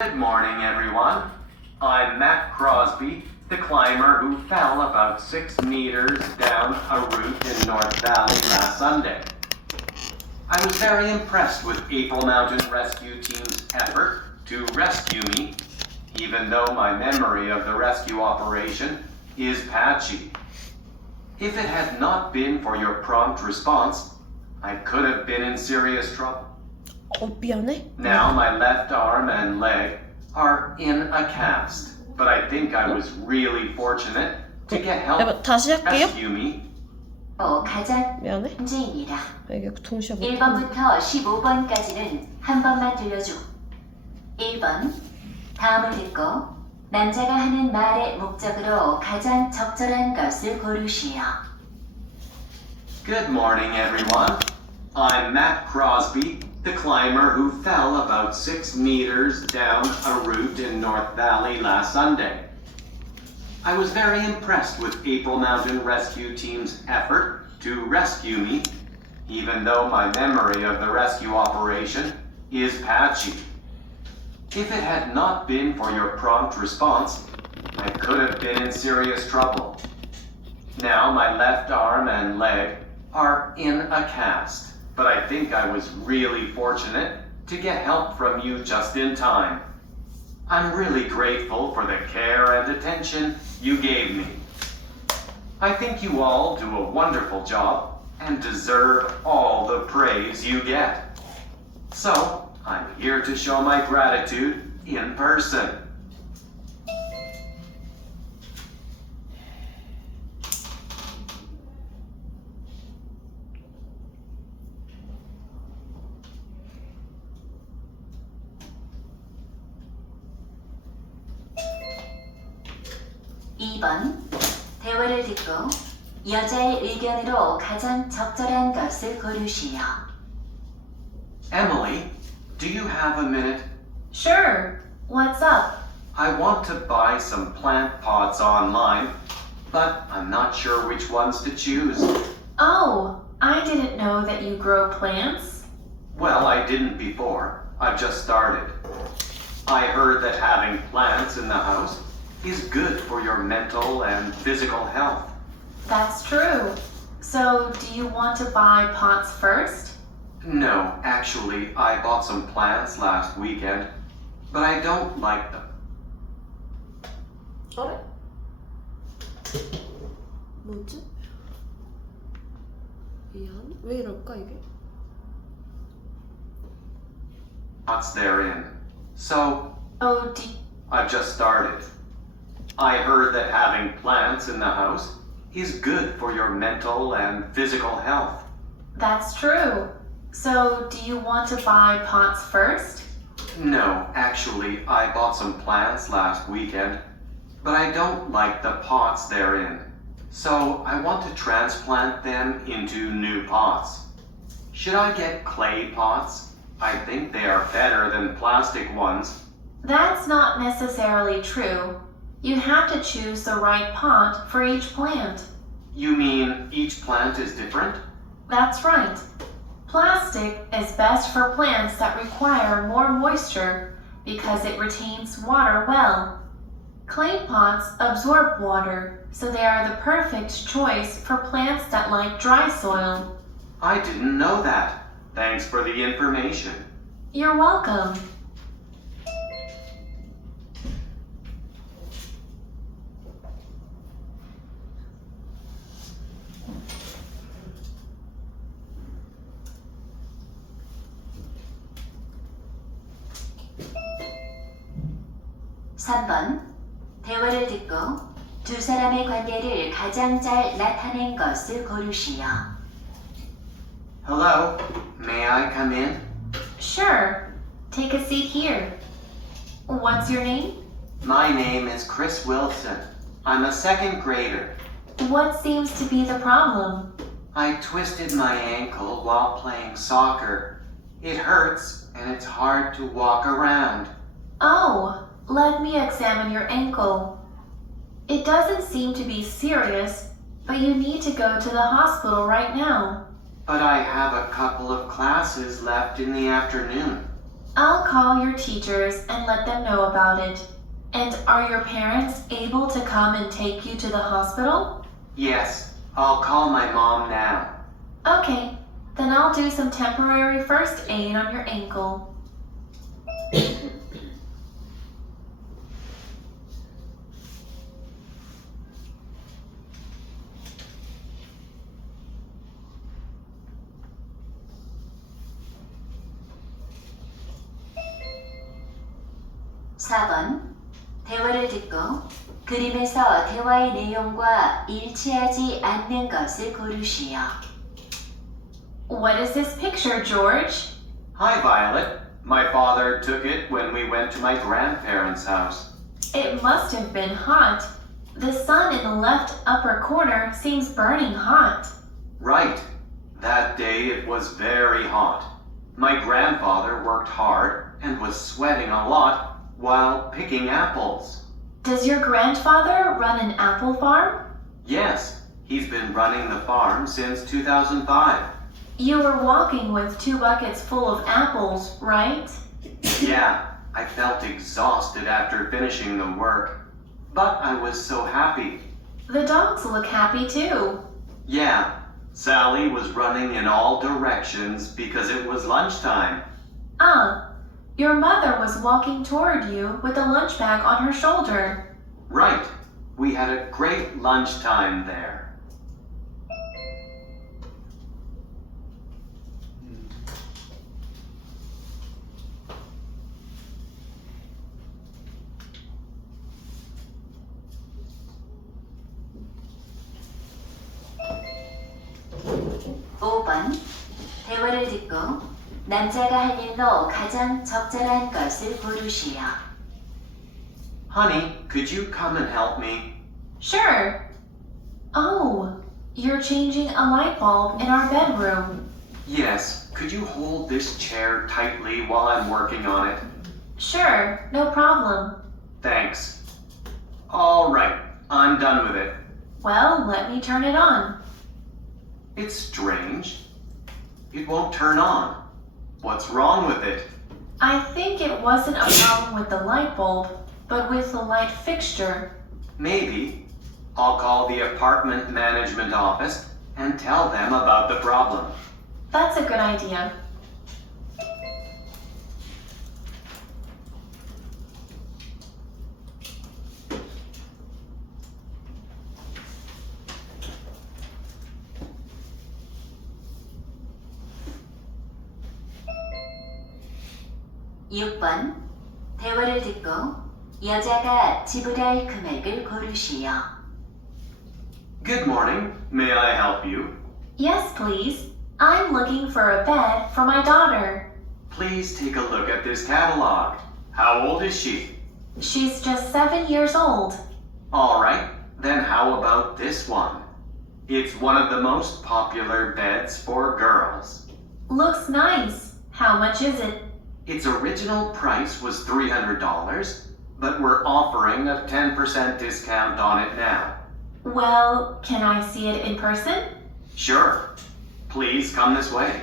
Good morning, everyone. I'm Matt Crosby, the climber who fell about 6 meters down a route in North Valley last Sunday. I was very impressed with April Mountain Rescue Team's effort to rescue me, even though my memory of the rescue operation is patchy. If it had not been for your prompt response, I could have been in serious trouble. 미안해. Now my left arm and leg are in a cast, but I think I was really fortunate to get help 여러분 다시 할게요. rescue me. 가장 미안해. 문제입니다. 이게 동시에 못 1번부터 15번까지는 한 번만 들려줘. 1번, 다음을 듣고 남자가 하는 말의 목적으로 가장 적절한 것을 고르시오. Good morning, everyone. I'm Matt Crosby, the climber who fell about 6 meters down a route in North Valley last Sunday. I was very impressed with April Mountain Rescue Team's effort to rescue me, even though my memory of the rescue operation is patchy. If it had not been for your prompt response, I could have been in serious trouble. Now my left arm and leg are in a cast, but I think I was really fortunate to get help from you just in time. I'm really grateful for the care and attention you gave me. I think you all do a wonderful job and deserve all the praise you get. So, I'm here to show my gratitude in person. (2번) 대화를 듣고 여자의 의견으로 가장 적절한 것을 고르시오. Emily, do you have a minute? Sure. What's up? I want to buy some plant pots online, but I'm not sure which ones to choose. Oh, I didn't know that you grow plants. Well, I didn't before. I've just started. I heard that having plants in the house is good for your mental and physical health. That's true. So, do you want to buy pots first? No, actually, I bought some plants last weekend, but I don't like them. 그래? 뭐지? 미안. 왜 이럴까 이게? Pots they're in. So, Oh, I've just started. I heard that having plants in the house is good for your mental and physical health. that's true. So, do you want to buy pots first? No, actually, I bought some plants last weekend, but I don't like the pots they're in. So I want to transplant them into new pots. Should I get clay pots? I think they are better than plastic ones. That's not necessarily true. You have to choose the right pot for each plant. You mean each plant is different? That's right. Plastic is best for plants that require more moisture because it retains water well. Clay pots absorb water, so they are the perfect choice for plants that like dry soil. I didn't know that. Thanks for the information. You're welcome. (3번) 대화를 듣고 두 사람의 관계를 가장 잘 나타낸 것을 고르시오. Hello, may I come in? Sure. Take a seat here. What's your name? My name is Chris Wilson. I'm a second grader. What seems to be the problem? I twisted my ankle while playing soccer. It hurts and it's hard to walk around. Oh, let me examine your ankle. It doesn't seem to be serious, but you need to go to the hospital right now. But I have a couple of classes left in the afternoon. I'll call your teachers and let them know about it. And are your parents able to come and take you to the hospital? Yes, I'll call my mom now. Okay, then I'll do some temporary first aid on your ankle. 4번. 대화를 듣고 그림에서 대화의 내용과 일치하지 않는 것을 고르시오. What is this picture, George? Hi, Violet. My father took it when we went to my grandparents' house. It must have been hot. The sun in the left upper corner seems burning hot. Right. That day it was very hot. My grandfather worked hard and was sweating a lot while picking apples. Does your grandfather run an apple farm? Yes, he's been running the farm since 2005. You were walking with 2 buckets full of apples, right? Yeah, I felt exhausted after finishing the work, but I was so happy. The dogs look happy too. Yeah, Sally was running in all directions because it was lunchtime. Ah, your mother was walking toward you with a lunch bag on her shoulder. Right, we had a great lunchtime there. 대화를 듣고 남자가 할 일로 가장 적절한 것을 고르시오. Honey, could you come and help me? Sure. Oh, you're changing a light bulb in our bedroom. Yes, could you hold this chair tightly while I'm working on it? Sure, no problem. Thanks. All right, I'm done with it. Well, let me turn it on. It's strange. It won't turn on. What's wrong with it? I think it wasn't a problem with the light bulb, but with the light fixture. Maybe. I'll call the apartment management office and tell them about the problem. That's a good idea. (6번) 대화를 듣고 여자가 지불할 금액을 고르시오. Good morning. May I help you? Yes, please. I'm looking for a bed for my daughter. Please take a look at this catalog. How old is she? She's just 7 years old. All right, then how about this one? It's one of the most popular beds for girls. Looks nice. How much is it? Its original price was $300, but we're offering a 10% discount on it now. Well, can I see it in person? Sure. Please come this way.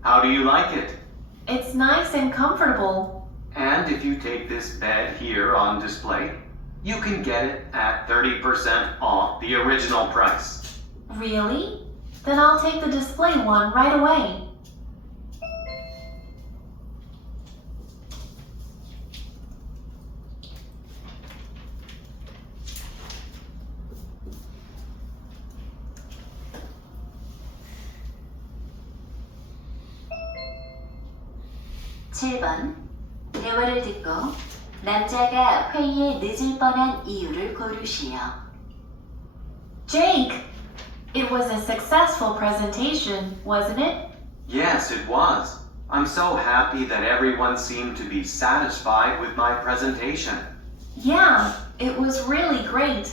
How do you like it? It's nice and comfortable. And if you take this bed here on display, you can get it at 30% off the original price. Really? Then I'll take the display one right away. (7번) 대화를 듣고 남자가 회의에 늦을 뻔한 이유를 고르시오. Jake, it was a successful presentation, wasn't it? Yes, it was. I'm so happy that everyone seemed to be satisfied with my presentation. Yeah, it was really great.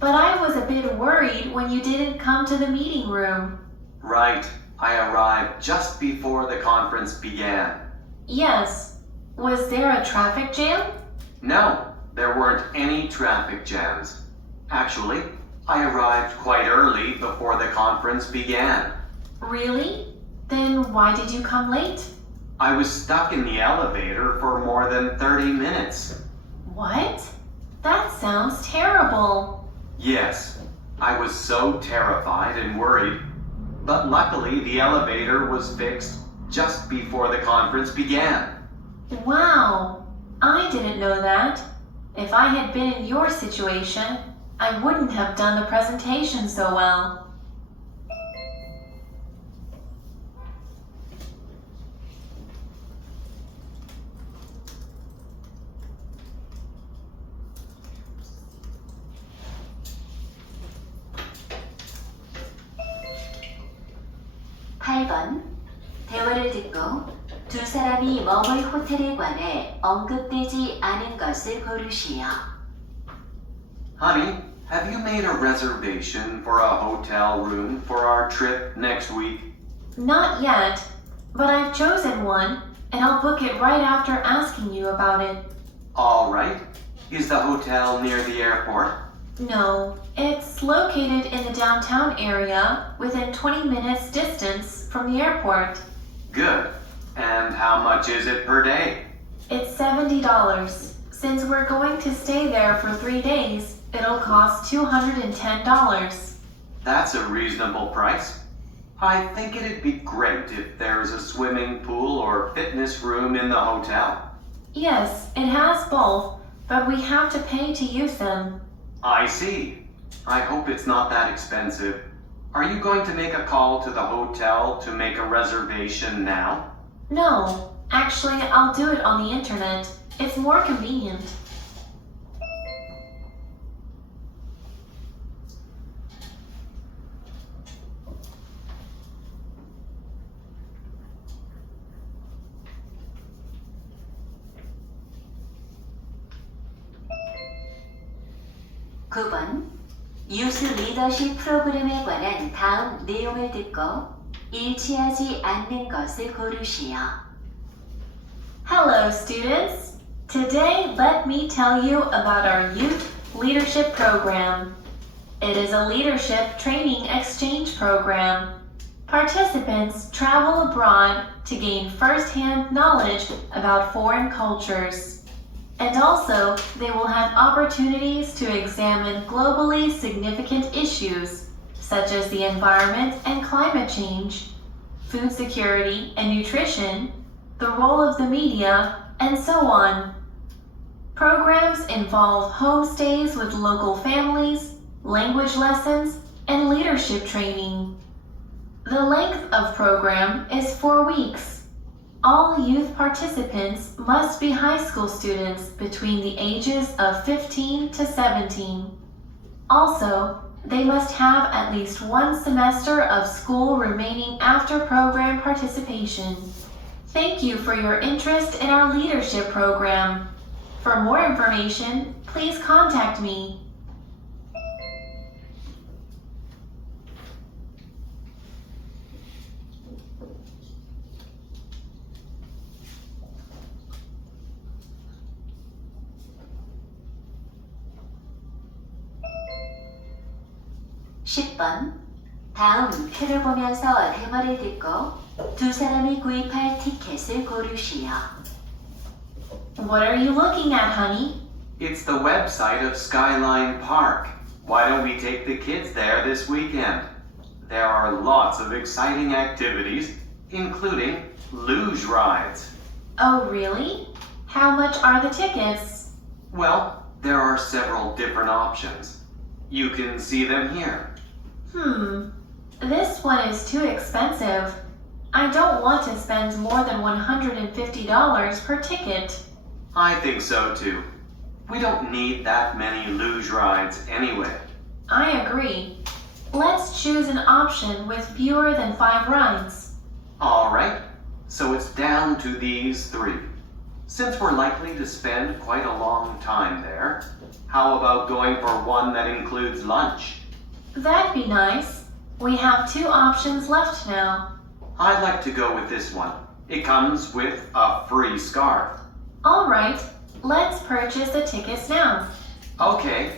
But I was a bit worried when you didn't come to the meeting room. Right. I arrived just before the conference began. Yes. Was there a traffic jam? No, there weren't any traffic jams. Actually, I arrived quite early before the conference began. Really? Then why did you come late? I was stuck in the elevator for more than 30 minutes. What? That sounds terrible. Yes, I was so terrified and worried. But luckily, the elevator was fixed just before the conference began. Wow, I didn't know that. If I had been in your situation, I wouldn't have done the presentation so well. 8번. 대화를 듣고 두 사람이 머물 호텔에 관해 언급되지 않은 것을 고르시오. Honey, have you made a reservation for a hotel room for our trip next week? Not yet, but I've chosen one, and I'll book it right after asking you about it. All right. Is the hotel near the airport? No, it's located in the downtown area within 20 minutes distance from the airport. Good. And how much is it per day? It's $70. Since we're going to stay there for 3 days, it'll cost $210. That's a reasonable price. I think it'd be great if there's a swimming pool or fitness room in the hotel. Yes, it has both, but we have to pay to use them. I see. I hope it's not that expensive. Are you going to make a call to the hotel to make a reservation now? No, actually, I'll do it on the internet. It's more convenient. (9번) 유스 리더십 프로그램에 관한 다음 내용을 듣고 일치하지 않는 것을 고르시오. Hello, students. Today, let me tell you about our youth leadership program. It is a leadership training exchange program. Participants travel abroad to gain first-hand knowledge about foreign cultures. And also, they will have opportunities to examine globally significant issues, such as the environment and climate change, food security and nutrition, the role of the media, and so on. Programs involve homestays with local families, language lessons, and leadership training. The length of program is 4 weeks. All youth participants must be high school students between the ages of 15 to 17. Also, they must have at least 1 semester of school remaining after program participation. Thank you for your interest in our leadership program. For more information, please contact me. (10번) 다음 표를 보면서 대화를 듣고 두 사람이 구입할 티켓을 고르시오. What are you looking at, honey? It's the website of Skyline Park. Why don't we take the kids there this weekend? There are lots of exciting activities, including luge rides. Oh, really? How much are the tickets? Well, there are several different options. You can see them here. This one is too expensive. I don't want to spend more than $150 per ticket. I think so too. We don't need that many luge rides anyway. I agree. Let's choose an option with fewer than 5 rides. All right, so it's down to these 3. Since we're likely to spend quite a long time there, how about going for one that includes lunch? That'd be nice. We have 2 options left now. I'd like to go with this one. It comes with a free scarf. All right, let's purchase the tickets now. Okay.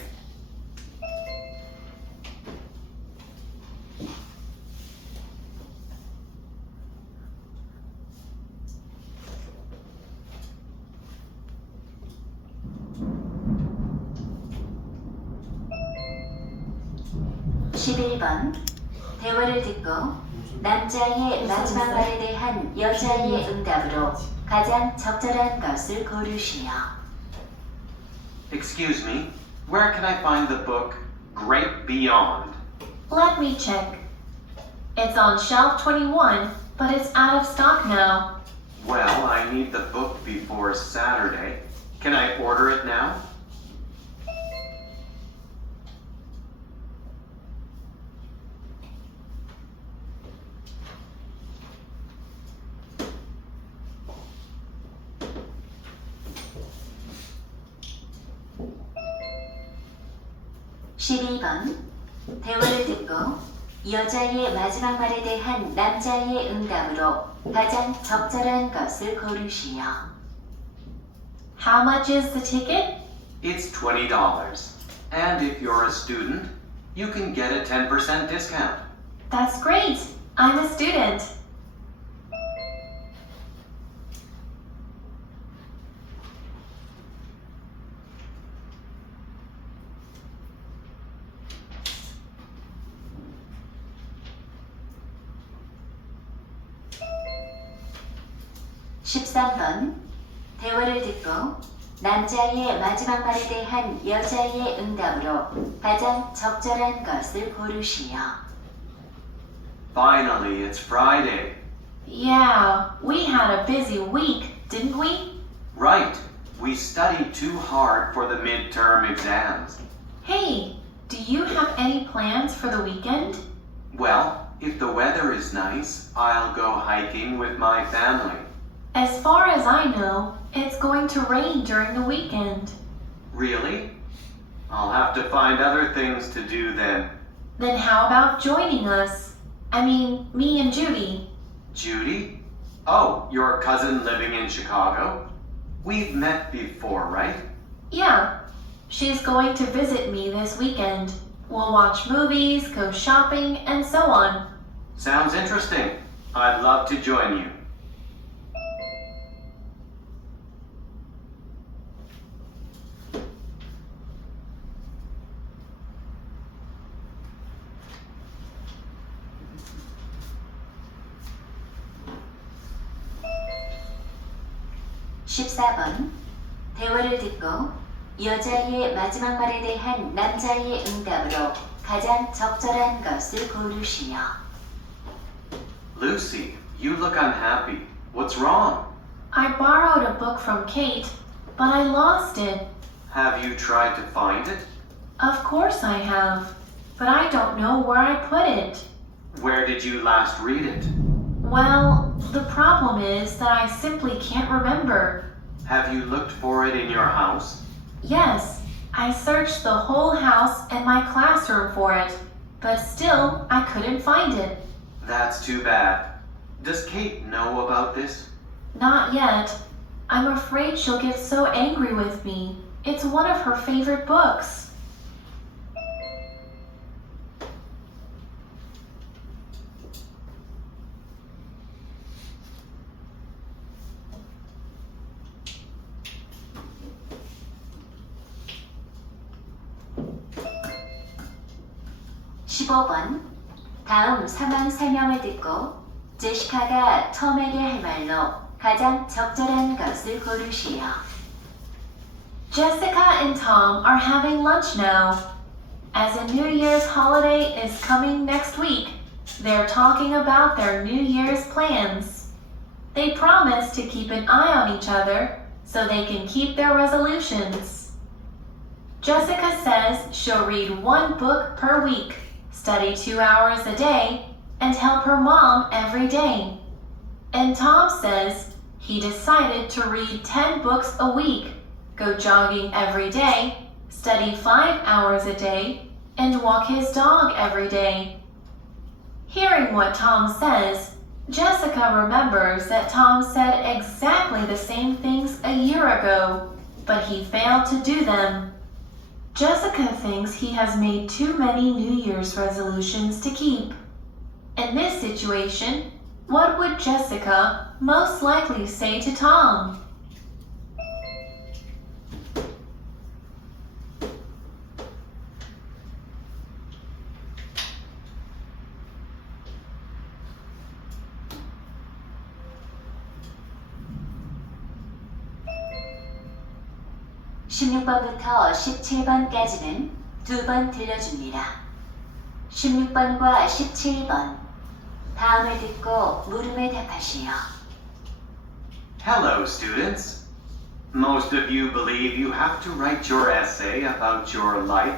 11번. 대화를 듣고 남자의 마지막 말에 대한 여자의 응답으로 가장 적절한 것을 고르시오. Excuse me, where can I find the book Great Beyond? Let me check. It's on shelf 21, but it's out of stock now. Well, I need the book before Saturday. Can I order it now? (12번) 대화를 듣고 여자의 마지막 말에 대한 남자의 응답으로 가장 적절한 것을 고르시오. How much is the ticket? It's $20. And if you're a student, you can get a 10% discount. That's great. I'm a student. (13번) 대화를 듣고 남자의 마지막 말에 대한 여자의 응답으로 가장 적절한 것을 고르시오. Finally, it's Friday. Yeah, we had a busy week, didn't we? Right. We studied too hard for the midterm exams. Hey, do you have any plans for the weekend? Well, if the weather is nice, I'll go hiking with my family. As far as I know, it's going to rain during the weekend. Really? I'll have to find other things to do then. Then how about joining us? I mean, me and Judy. Judy? Oh, your cousin living in Chicago? We've met before, right? Yeah, she's going to visit me this weekend. We'll watch movies, go shopping, and so on. Sounds interesting. I'd love to join you. (14번) 대화를 듣고 여자의 마지막 말에 대한 남자의 응답으로 가장 적절한 것을 고르시오. Lucy, you look unhappy. What's wrong? I borrowed a book from Kate, but I lost it. Have you tried to find it? Of course I have, but I don't know where I put it. Where did you last read it? Well, the problem is that I simply can't remember. Have you looked for it in your house? Yes, I searched the whole house and my classroom for it, but still I couldn't find it. That's too bad. Does Kate know about this? Not yet. I'm afraid she'll get so angry with me. It's one of her favorite books. (15번) 다음 상황 설명을 듣고 제시카가 톰에게 할 말로 가장 적절한 것을 고르시오. Jessica and Tom are having lunch now. As a New Year's holiday is coming next week, they're talking about their New Year's plans. They promise to keep an eye on each other so they can keep their resolutions. Jessica says she'll read one book per week, study 2 hours a day, and help her mom every day. And Tom says he decided to read 10 books a week, go jogging every day, study 5 hours a day, and walk his dog every day. Hearing what Tom says, Jessica remembers that Tom said exactly the same things a year ago, but he failed to do them. Jessica thinks he has made too many New Year's resolutions to keep. In this situation, what would Jessica most likely say to Tom? 16번부터 17번까지는 두 번 들려줍니다. 16번과 17번. 다음을 듣고 물음에 답하시오. Hello, students. Most of you believe you have to write your essay about your life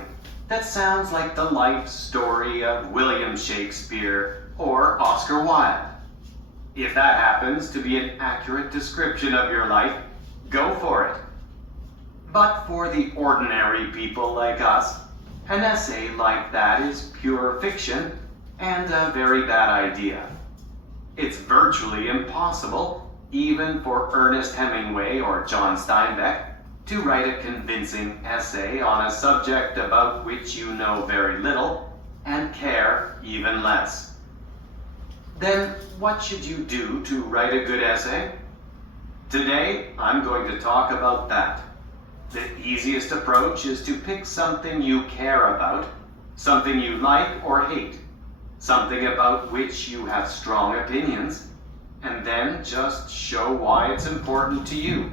that sounds like the life story of William Shakespeare or Oscar Wilde. If that happens to be an accurate description of your life, go for it. But for the ordinary people like us, an essay like that is pure fiction and a very bad idea. It's virtually impossible, even for Ernest Hemingway or John Steinbeck, to write a convincing essay on a subject about which you know very little and care even less. Then what should you do to write a good essay? Today, I'm going to talk about that. The easiest approach is to pick something you care about, something you like or hate, something about which you have strong opinions, and then just show why it's important to you.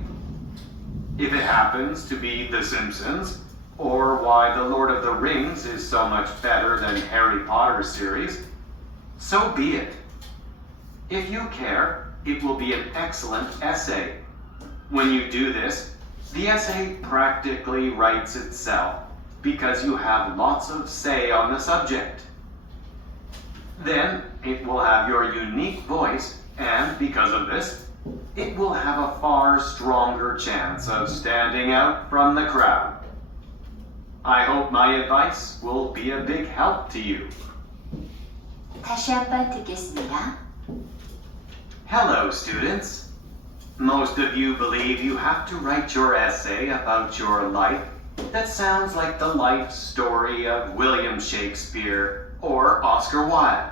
If it happens to be The Simpsons, or why The Lord of the Rings is so much better than Harry Potter series, so be it. If you care, it will be an excellent essay. When you do this, the essay practically writes itself because you have lots of say on the subject. Then it will have your unique voice, and because of this, it will have a far stronger chance of standing out from the crowd. I hope my advice will be a big help to you. 다시 한번 듣겠습니다. Hello, students. Most of you believe you have to write your essay about your life that sounds like the life story of William Shakespeare or Oscar Wilde.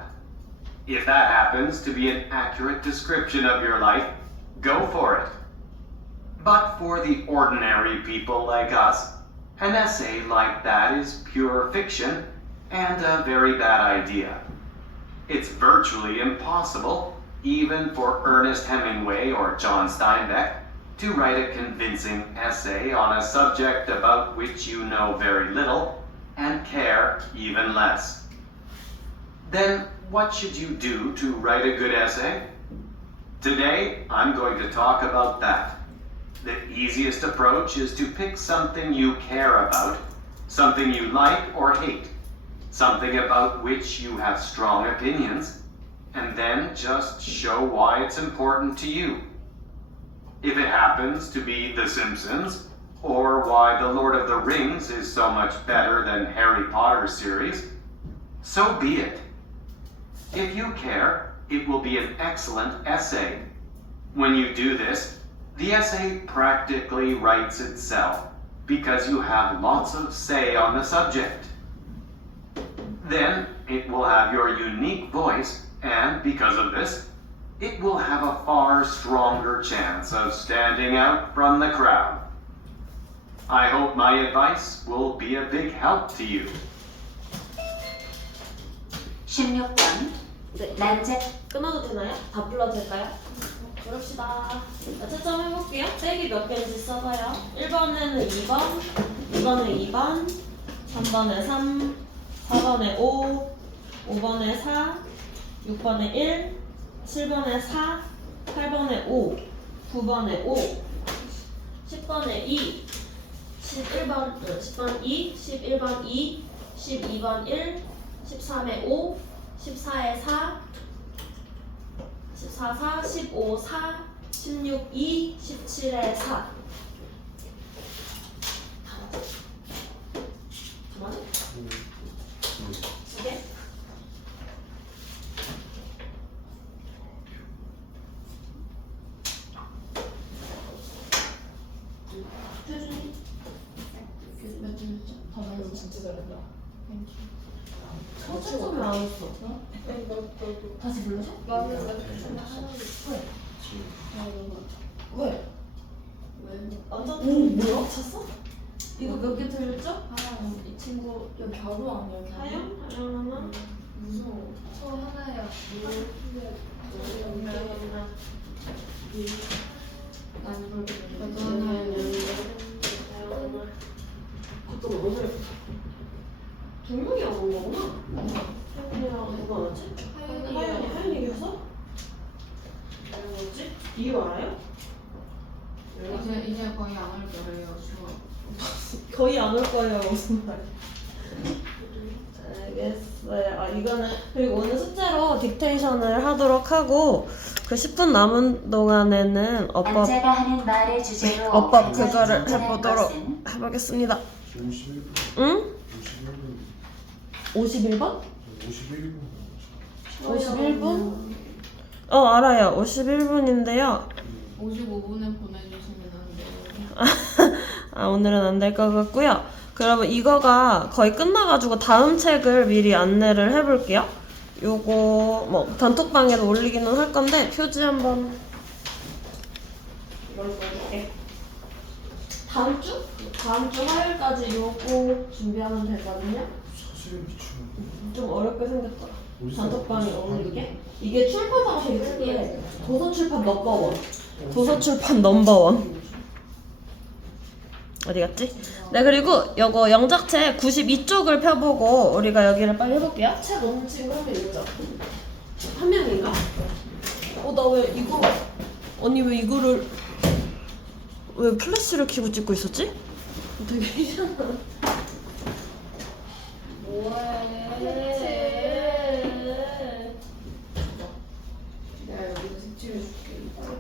If that happens to be an accurate description of your life, go for it. But for the ordinary people like us, an essay like that is pure fiction and a very bad idea. It's virtually impossible, even for Ernest Hemingway or John Steinbeck, to write a convincing essay on a subject about which you know very little and care even less. Then what should you do to write a good essay? Today, I'm going to talk about that. The easiest approach is to pick something you care about, something you like or hate, something about which you have strong opinions, and then just show why it's important to you. If it happens to be The Simpsons, or why The Lord of the Rings is so much better than Harry Potter series, so be it. If you care, it will be an excellent essay. When you do this, the essay practically writes itself because you have lots of say on the subject. Then it will have your unique voice, and because of this, it will have a far stronger chance of standing out from the crowd. I hope my advice will be a big help to you. 16번. 네. 난자. 끊어도 되나요? 다 불러도 될까요? 그럽시다. 자, 채점 해볼게요. 빼기 몇 개인지 써봐요. 1번에는 2번, 2번에 2번, 3번에 3, 4번에 5, 5번에 4, 6번에 1, 7번에 4, 8번에 5, 9번에 5, 10번에 2, 10번 2, 11번 2, 12번 1, 13에 5, 14에 4, 14, 4, 15, 4, 16, 2, 17에 4. 다 맞아? 두 개? 표준이? 몇 점이었죠? 다 맞았어. 진짜 잘한다. 첫 채점이 안 했어. 다시 불러줘? 왜? 완전 뭐야? 쳤어? 이거 몇 개 틀렸죠? 이 친구 여기 가루 아니야? 하영? 하영 하나? 무서워. 저 하나야. 많이 벌게 되네. 잠깐만 오늘 김용이 안 온 거구나. 혜윤이랑 누가 왔지? 하윤이 계셨어? 왜 뭐지? 이유 알아요? 이제 거의 안 올 거예요. 주로. 거의 안 올 거예요. 무슨 말? 알겠어요. 아 이거는 그리고 오늘 숙제로 딕테이션을 하도록 하고 그 10분 남은 동안에는 어법 남자가 하는 말의 주제로 어법 가장 그거를 적절한 해보도록 것은 해보겠습니다. 51분. 응? 51분. 51번? 51분. 51분? 알아요. 51분인데요. 55분에 보내주시면 안 돼요. 오늘은 안 될 것 같고요. 그러면 이거가 거의 끝나가지고 다음 책을 미리 안내를 해볼게요. 요거 뭐 단톡방에도 올리기는 할 건데 표지 한번 이걸 써볼게. 다음 주 화요일까지 요거 준비하면 되거든요. 사실에 비추는 좀 어렵게 생겼더라. 우리 단톡방에 사람 올리게. 이게 출판사가 되게 특이해. 도서출판 넘버원. 도서출판 넘버원. 어디 갔지? 네, 그리고 요거 영작책 92쪽을 펴보고 우리가 여기를 빨리 해볼게요. 책 없는 친구 한 명 있죠? 한 명인가? 나 왜 이거 언니 왜 이거를 왜 플래시를 켜고 찍고 있었지? 되게 이상하. 내가 여기서 색칠해줄게.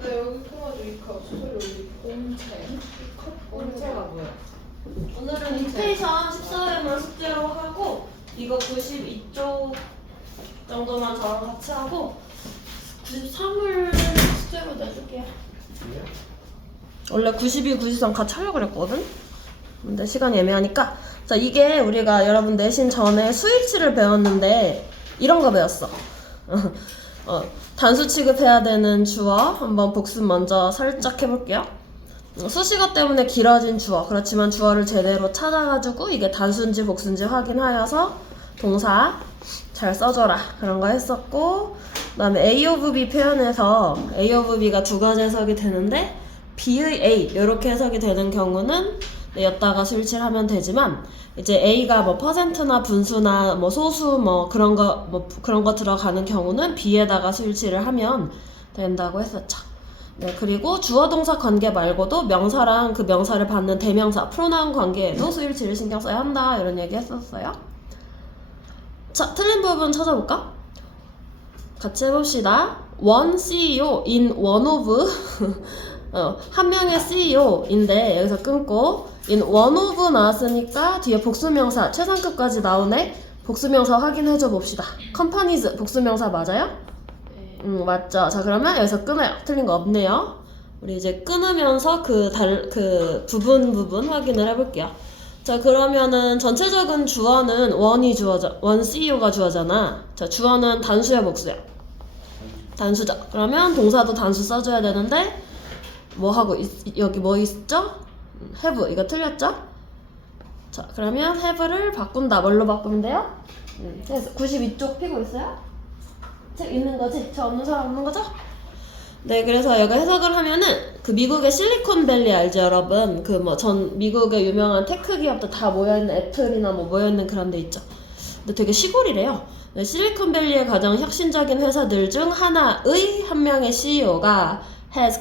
나 여기 커가지고 이컵 소리 올리 꼼채. 꼼채가 뭐야? 오늘은 딕테이션 14회만 숙제로 하고 이거 92쪽 정도만 저랑 같이 하고 93을 숙제로 내줄게요. 원래 92, 93 같이 하려고 그랬거든? 근데 시간이 애매하니까 자 이게 우리가 여러분 내신 전에 수일치를 배웠는데 이런 거 배웠어. 단수 취급해야 되는 주어 한번 복습 먼저 살짝 해볼게요. 수식어 때문에 길어진 주어 그렇지만 주어를 제대로 찾아가지고 이게 단수인지 복수인지 확인하여서 동사 잘 써줘라 그런 거 했었고 그 다음에 A of B 표현에서 A of B가 두 가지 해석이 되는데 B의 A 이렇게 해석이 되는 경우는 였다가 수일치를 하면 되지만 이제 A가 뭐 퍼센트나 분수나 뭐 소수 뭐 그런 거 들어가는 경우는 B에다가 수일치를 하면 된다고 했었죠. 네, 그리고 주어 동사 관계 말고도 명사랑 그 명사를 받는 대명사 프로나운 관계에도 수일치를 신경 써야 한다 이런 얘기 했었어요. 자, 틀린 부분 찾아볼까? 같이 해봅시다. One CEO in one of 한 명의 CEO인데 여기서 끊고 in one of 나왔으니까 뒤에 복수명사 최상급까지 나오네. 복수명사 확인해줘 봅시다. companies 복수명사 맞아요? 맞죠. 자 그러면 여기서 끊어요. 틀린 거 없네요. 우리 이제 끊으면서 그 부분 확인을 해볼게요. 자 그러면은 전체적인 주어는 one CEO가 주어잖아. 자 주어는 단수야 복수야? 단수죠. 그러면 동사도 단수 써줘야 되는데 뭐 하고 여기 뭐 있죠? have 이거 틀렸죠? 자 그러면 have를 바꾼다. 뭘로 바꾸면 돼요? 92쪽 피고 있어요? 책 있는 거지? 저 없는 사람 없는 거죠? 네, 그래서 여기 해석을 하면은 그 미국의 실리콘밸리 알죠, 여러분? 그 뭐 미국의 유명한 테크 기업들 다 모여있는 애플이나 뭐 모여있는 그런 데 있죠. 근데 되게 시골이래요. 네, 실리콘밸리의 가장 혁신적인 회사들 중 하나의 한 명의 CEO가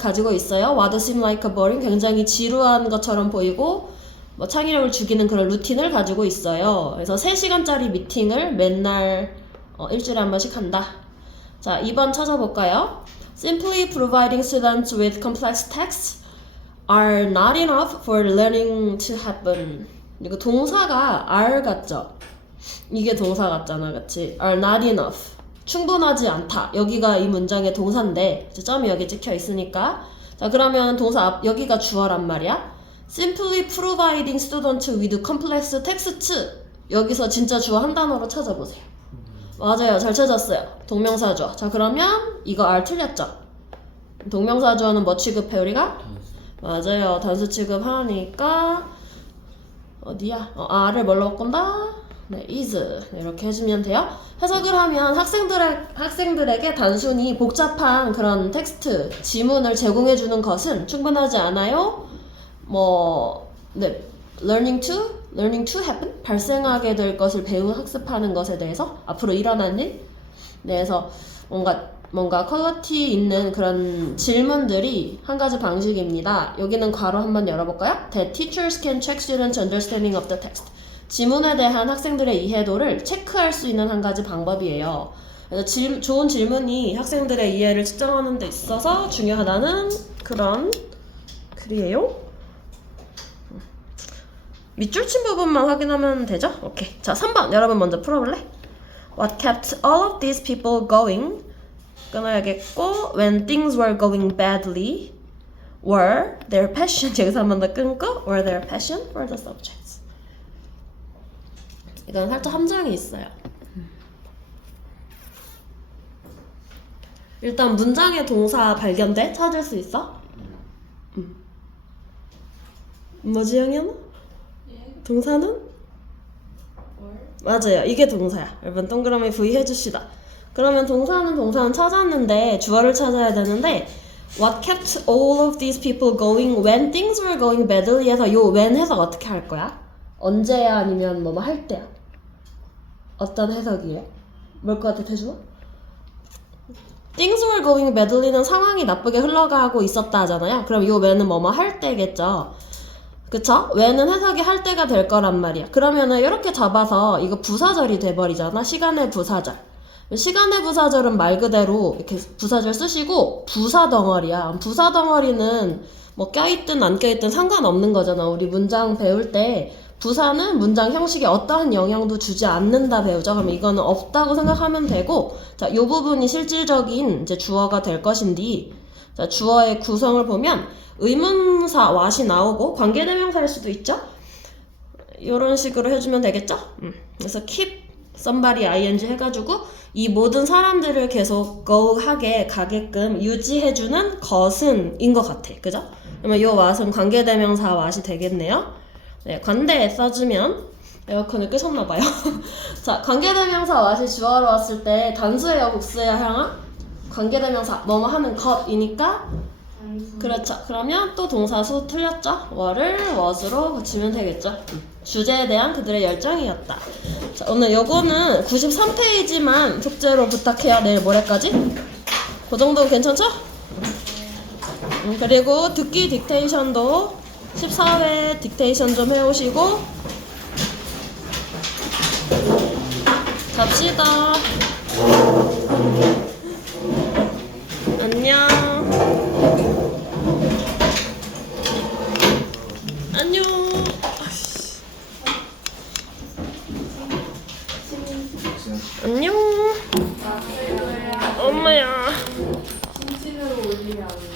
가지고 있어요. What seem like a boring 굉장히 지루한 것처럼 보이고 뭐 창의력을 죽이는 그런 루틴을 가지고 있어요. 그래서 3시간짜리 미팅을 맨날 일주일에 한 번씩 한다. 자, 2번 찾아볼까요? Simply providing students with complex texts are not enough for learning to happen. 이거 동사가 are 같죠? 이게 동사 같잖아, 그치? are not enough. 충분하지 않다. 여기가 이 문장의 동사인데 점이 여기 찍혀 있으니까 자 그러면 동사 여기가 주어란 말이야. Simply providing students with complex texts 여기서 진짜 주어 한 단어로 찾아보세요. 맞아요. 잘 찾았어요. 동명사주어. 자 그러면 이거 R 틀렸죠? 동명사주어는 뭐 취급해 우리가? 맞아요. 단수 취급하니까 어디야? R을 뭘로 바꾼다? 네, is 이렇게 해주면 돼요. 해석을 하면 학생들에게 단순히 복잡한 그런 텍스트, 지문을 제공해주는 것은 충분하지 않아요. 네, learning to happen 발생하게 될 것을 학습하는 것에 대해서 앞으로 일어날 일 대해서 뭔가 퀄리티 있는 그런 질문들이 한 가지 방식입니다. 여기는 괄호 한번 열어볼까요? That teachers can check students' understanding of the text. 지문에 대한 학생들의 이해도를 체크할 수 있는 한 가지 방법이에요. 그래서 좋은 질문이 학생들의 이해를 측정하는 데 있어서 중요하다는 그런 글이에요. 밑줄 친 부분만 확인하면 되죠? 오케이. 자, 3번 여러분 먼저 풀어볼래? What kept all of these people going? 끊어야겠고 when things were going badly were their passion 여기서 한 번 더 끊고 were their passion for the subjects. 이건 살짝 함정이 있어요. 일단 문장의 동사 발견돼? 찾을 수 있어? 뭐지 영현아? 동사는? 맞아요. 이게 동사야. 여러분 동그라미 V 해주시다. 그러면 동사는 찾았는데 주어를 찾아야 되는데 What kept all of these people going when things were going badly 해서 요 when 해석 어떻게 할 거야? 언제야 아니면 뭐뭐 할 때야? 어떤 해석이에요? 뭘 것 같아 태주아? Things were going badly는 상황이 나쁘게 흘러가고 있었다 하잖아요. 그럼 요 when은 뭐뭐 할 때겠죠? 그쵸? when은 해석이 할 때가 될 거란 말이야. 그러면은 이렇게 잡아서 이거 부사절이 돼버리잖아. 시간의 부사절. 시간의 부사절은 말 그대로 이렇게 부사절 쓰시고 부사 덩어리야. 부사 덩어리는 뭐 껴있든 안 껴있든 상관없는 거잖아. 우리 문장 배울 때 부사는 문장 형식에 어떠한 영향도 주지 않는다 배우죠. 그럼 이거는 없다고 생각하면 되고, 자, 요 부분이 실질적인 이제 주어가 될 것인데, 자, 주어의 구성을 보면 의문사 what이 나오고 관계대명사일 수도 있죠. 이런 식으로 해주면 되겠죠. 그래서 keep somebody ing 해가지고 이 모든 사람들을 계속 go하게 가게끔 유지해주는 것은 인 것 같아. 그죠? 그러면 요 what은 관계대명사 what이 되겠네요. 네, 관대에 써주면 에어컨을 끄셨나봐요. 자, 관계대명사 what이 주어로 왔을 때 단수예요, 복수예요, 향아? 관계대명사 뭐뭐 하는 것이니까 그렇죠. 그러면 또 동사수 틀렸죠? were를 was로 고치면 되겠죠. 주제에 대한 그들의 열정이었다. 자, 오늘 요거는 93페이지만 숙제로 부탁해요. 내일 모레까지. 그 정도 괜찮죠? 그리고 듣기 딕테이션도 14회 딕테이션 좀 해오시고 갑시다. 안녕. 안녕. 안녕. 엄마야. 신진으로 올리면 안 돼.